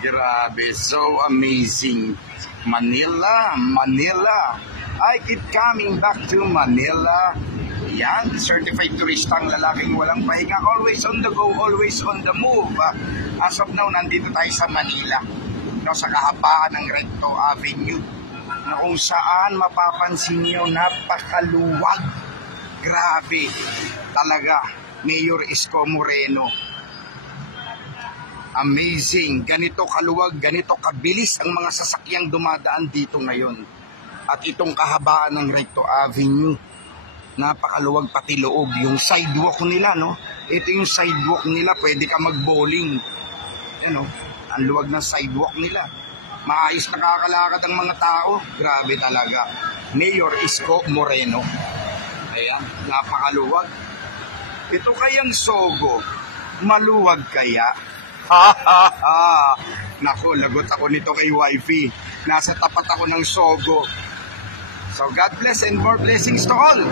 Grabe, so amazing. Manila, Manila. I keep coming back to Manila. Yan, certified turista ang lalaking walang pahinga. Always on the go, always on the move. As of now, nandito tayo sa Manila. No, sa kahabaan ng Recto Avenue. Na kung saan mapapansin nyo, napakaluwag. Grabe. Talaga, Mayor Isko Moreno. Amazing. Ganito kaluwag, ganito kabilis ang mga sasakyang dumadaan dito ngayon. At itong kahabaan ng Recto Avenue, napakaluwag pati loob. Yung sidewalk nila, no? Ito yung sidewalk nila, pwede ka mag-bowling. Yan, no? Ang luwag ng sidewalk nila. Maayos nakakalakad ang mga tao. Grabe talaga. Mayor Isko Moreno. Ayan, napakaluwag. Ito kayang Sogo, maluwag kaya? Naku, lagot ako nito kay wifey. Nasa tapat ako ng Sogo. So God bless and more blessings to all.